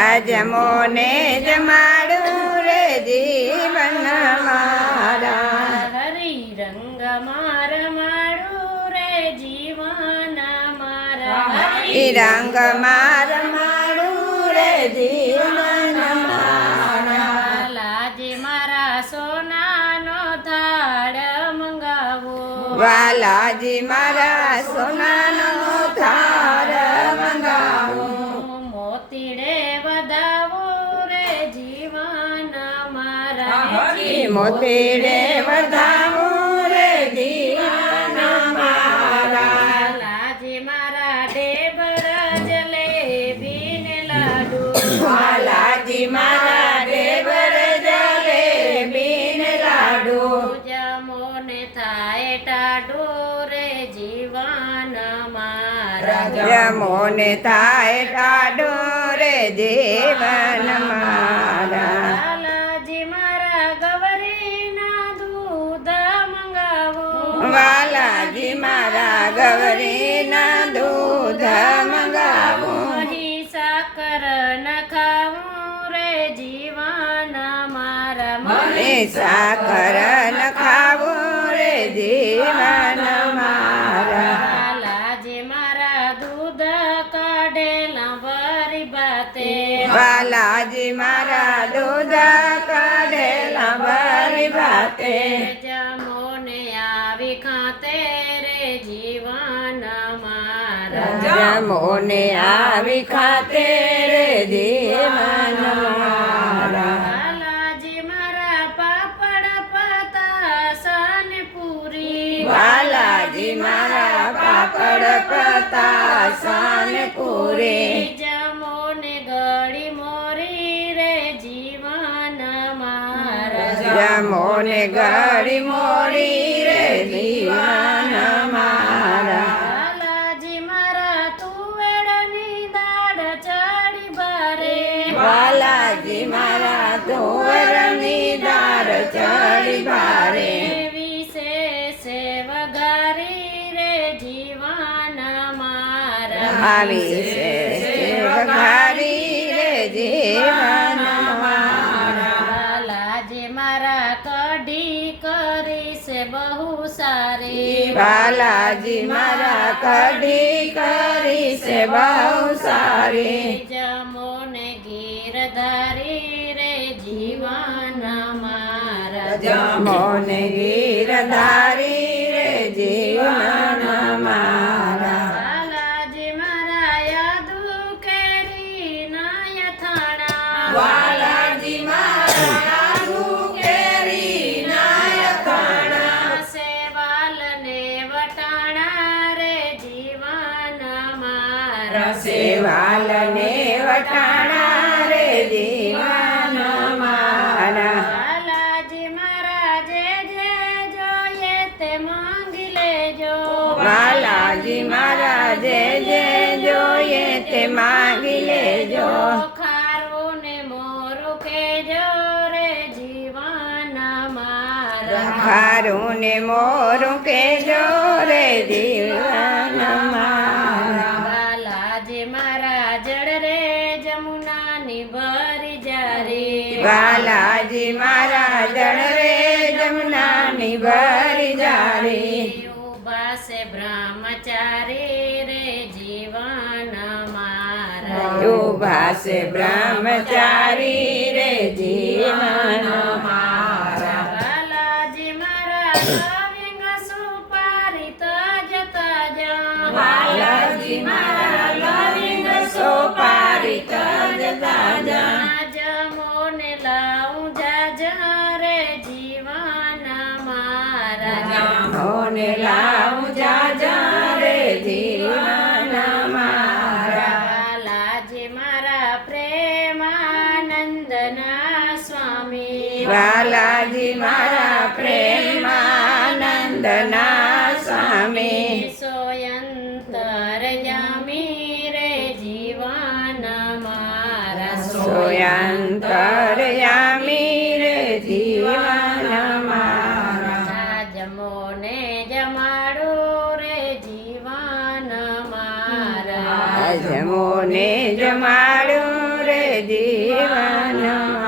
જમોને જમાડું રે જીવન મારા હરી રંગ માર માડું રે જીવન મારા રંગ માર માડું રે જીવન મારા લાજી મારા સોનાનો થાળ મંગાવો વાલાજી મારા સોનાનો થાળ મંગાવો મોતીડે વધાવો રે જીવન મારા મોતીડે વધાવો રે જીવન મારા લાજી મારા ઢેબર જલેબી ને લાડુ વાલાજી મારા દેવર જલેબી ને લાડુ જમોને થાય ટાઢો રે જીવન મારા જમોને થાય ટાઢો રે જીવન મારા લાલાજી મારા ગવરીના દૂધ મંગાવો વાલાજી મારા ગૌરીના દૂધ મંગાવો અહીં સાકર ન ખાવું રે જીવન મારા મને સાકર ન ખાવું રે જીવન મારા લાલાજી મારા દૂધ કાઢેલા વરી બાતે વાલાજી મારા દૂધ કાઢેલા ભરી ભાતે જમોને આવી ખાતે રે જીવન મારા જમોને આવી ખાતે રે જીવન મારા લાલાજી મારા પાપડ પતાસન પૂરી વાલાજી મારા પાપડ પતાસન પૂરી જમોને ગળી મોરી રે જીવન મારા જમોને ગળી મોરી રે જીવન મારા લાલાજી મારા તુવેડની દાળ ચડી બારે વાલાજી મારા તુવરની દાળ ચડી ભારે વિશેષ વઘારી રે જીવન મારા આવી છે વઘારી રે જીવન મારા લાલાજી મારા કઢી કરી છે બહુ સારી વાલાજી મારા કઢી કરી છે બહુ સારી જમોને ગીરધારી રે જીવન મારા જમોને ગીરધારી રે જીવન મારા લાલાજી મારા યાદુ કેરી નાય થાણા વાલાજી મારા કેરી નાય ખાણા સેવાલને વટાણા રે જીવન મારા સેવાલને વટાણા રે જીવન મારા લાલાજી મારા જે જોઈએ તે માંગી લેજો વાલાજી મારા જે જોઈએ તે માંગી લેજો ખારું ને મોરું કેજો રે જીવન મારા ખારું ને મોરું કેજો રે જીવન મારા લાલાજી મારા જળ રે જમુનાની ભરી જારી વાલાજી મારા જળ રે જમનાની ભરી જારી ઉભા છે બ્રહ્મચારી રે જીવન મારા ઉભા છે બ્રહ્મચારી રે જીવન મારા લાલાજી મારા લવિંગ સુપારી તજતા જા વાલાજી મારા લવિંગ સોપારી તજતા જા જમોને લાવું જાજા રે જીવન મારા મોને લાવું જાજા રે જીવન મારા લાલાજી મારા પ્રેમાનંદના સ્વામી વાલાજી મારા પ્રેમાનંદના સ્વામી સોયંતર યામી રે જીવન મારા સોયંતરયામી રે જીવન મારા જમોને જમાડો રે જીવન મારા જમોને જમાડું રે જીવન